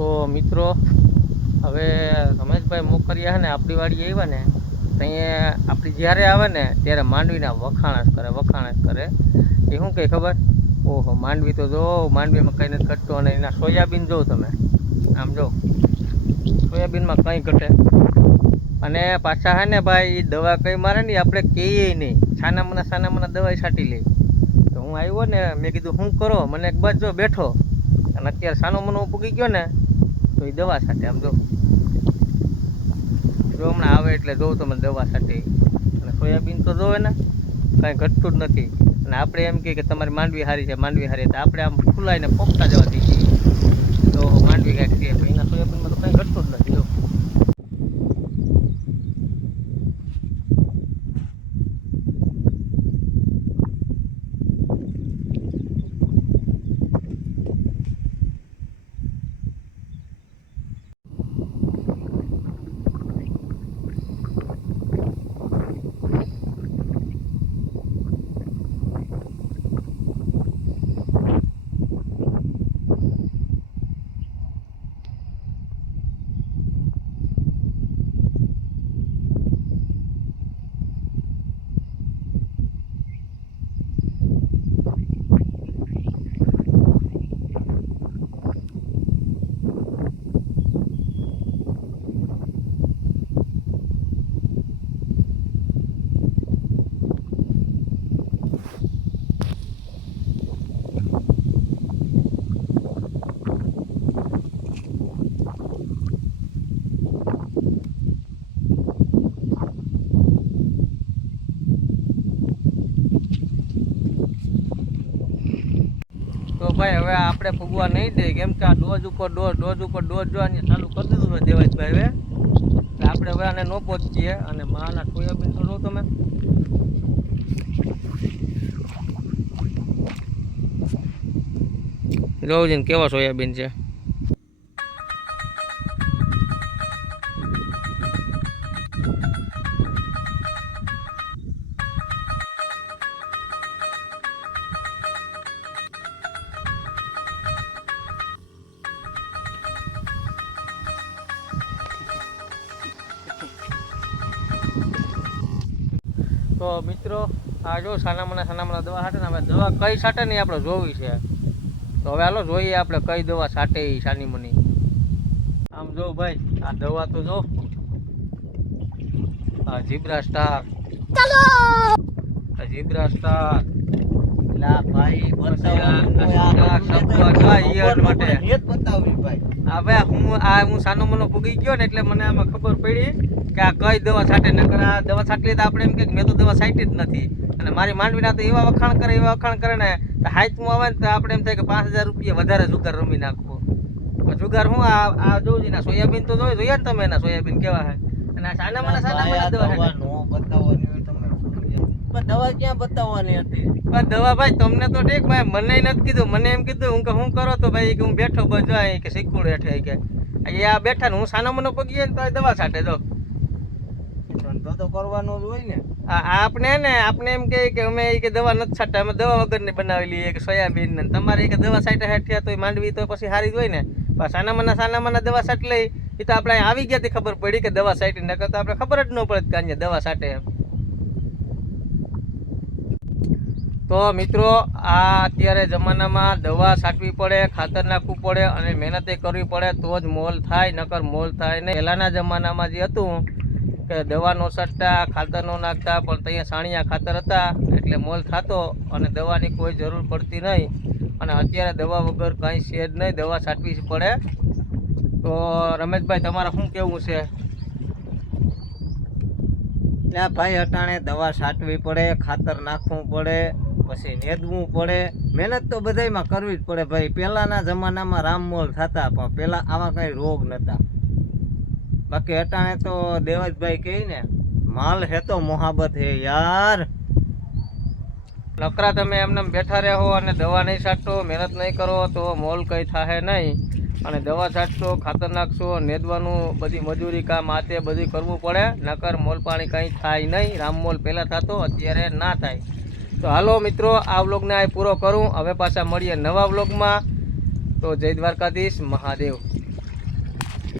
તો મિત્રો, હવે રમેશભાઈ મોકરિયા છે ને, આપણી વાડી આવ્યા ને અહીંયા આપણી જ્યારે આવે ને, ત્યારે માંડવીના વખાણ જ કરે વખાણ જ કરે. એ શું કહે ખબર? ઓહો, માંડવી તો જો, માંડવીમાં કંઈ નથી ઘટતું અને એના સોયાબીન જો તમે. આમ જો, સોયાબીનમાં કંઈ ઘટે. અને પાછા હે ને ભાઈ દવા કંઈ મારે ને આપણે કહીએ નહીં. સાનામના છાના દવા છાંટી લઈ તો હું આવ્યો ને, મેં કીધું, શું કરો? મને એક જો બેઠો. અને અત્યારે સાનો મનો પૂગી ગયો ને તો એ દવા સાથે આમ જો. જો હમણાં આવે એટલે જોઉં તમે દવા સાથે. અને સોયાબીન તો જોવે ને, કાંઈ ઘટતું જ નથી. અને આપણે એમ કહીએ કે તમારી માંડવી સારી છે, માંડવી સારી તો આપણે આમ ફૂલાઈને પોપતા જવાથી. છીએ તો માંડવી કાંઈક છે પણ એના સોયાબીનમાં તો કાંઈ ઘટતું જ નથી જો તો ભાઈ, હવે આપણે ફૂગવા નહીં દે. કેમ કે આ ડોઝ ઉપર ડોઝ ડોઝ ઉપર ડોઝ જોવાની ચાલુ કરી દીધું છે દેવાજભાઈ હવે. એટલે આપણે હવે આને ન પહોંચીએ. અને માના સોયાબીન તો જો તમે? જોવું કેવા સોયાબીન છે. તો મિત્રો આ જો સાનામાના સાનામાના દવા સાટે ને હવે દવા કઈ સાટે નહીં આપણે જોવી છે. તો હવે હાલો જોઈએ આપણે કઈ દવા છાંટે એ સાની મની આમ જો ભાઈ આ દવા તો જો. આ જીબ્રા સ્ટાર. આ જીબ્રા સ્ટાર. લા ભાઈ આ હું આ હું સાનો મનો ફૂગી ગયો ને એટલે મને આમાં ખબર પડી કે આ કઈ દવા છાંટે નકર આ દવા છાંટલી તો આપણે એમ કે મેં તો દવા છાંટી જ નથી. અને મારી માંડવીના તો એવા વખાણ કરે એવા વખાણ કરે ને હાઈટમાં આવે ને તો આપણે એમ થાય કે પાંચ હજાર રૂપિયા વધારે જુગાર રમી નાખવો. જુગાર હું આ આ જોઉં સોયાબીન તો જોઈ જોઈએ ને તમે એના સોયાબીન કેવા હે અને સાના મને સાના મને દવા છાંટે. દવા ક્યાં બતાવવાની હતી? પણ દવા ભાઈ તમને તો ઠીક ભાઈ મને નથી કીધું. મને એમ કીધું હું કે હું કરો તો ભાઈ કે હું બેઠો બજવા કે શીખુડ હેઠે કે. અહીં આ બેઠા ને હું સાનો મનો પગીએ ને તો દવા છાંટે જો. ધંધો તો કરવાનો જ હોય ને. આપણે ને આપણે એમ કહે કે અમે કે દવા નથી છાંટતા અમે દવા વગરની બનાવેલી છે કે સોયાબીન ને. તમારે કે દવા છાંટા હેઠિયા તો માંડવી તો પછી સારી જ હોય ને. પણ સાના મના દવા છાંટ લઈ એ તો આપણે અહીં આવી ગયા ખબર પડી કે દવા છાંટી. નકર તો આપણે ખબર જ ન પડે કે દવા છાંટે એમ. તો મિત્રો, આ અત્યારે જમાનામાં દવા છાંટવી પડે, ખાતર નાખવું પડે અને મહેનતે કરવી પડે, તો જ મોલ થાય, નકર મોલ થાય ને પહેલાંના જમાનામાં જે હતું કે દવા નો છાંટતા, ખાતર નો નાખતા, પણ ત્યાં સાણિયા ખાતર હતા, એટલે મોલ થતો અને દવાની કોઈ જરૂર પડતી નહીં. અને અત્યારે દવા વગર કાંઈ છે જ નહીં, દવા છાંટવી પડે. તો રમેશભાઈ, તમારે શું કેવું છે? ત્યાં ભાઈ અટાણે દવા છાંટવી પડે, ખાતર નાખવું પડે, પછી નેદવું પડે. મહેનત તો બધાયમાં કરવી જ પડે ભાઈ. પહેલાંના જમાનામાં રામમોલ થતા, પણ પહેલા આવા કંઈ રોગ નહોતા બાકી અટાણે તો દેવજભાઈ કહે ને, માલ હે તો મોહાબત હે યાર. નકરા તમે એમને બેઠા રહો અને દવા નહીં છાંટશો મહેનત નહીં કરો, તો મોલ કંઈ થાય નહીં. અને દવા છાંટશો, ખાતર નાખશો, નેદવાનું, બધી મજૂરી કામ આ તે બધું કરવું પડે. નકર મોલ પાણી કંઈ થાય નહીં. રામમોલ પહેલાં થતો, અત્યારે ના થાય. તો હાલો મિત્રો, આ વ્લોગને આ પૂરો કરું. હવે પાછા મળીએ નવા વ્લોગમાં. તો જય દ્વારકાધીશ, મહાદેવ.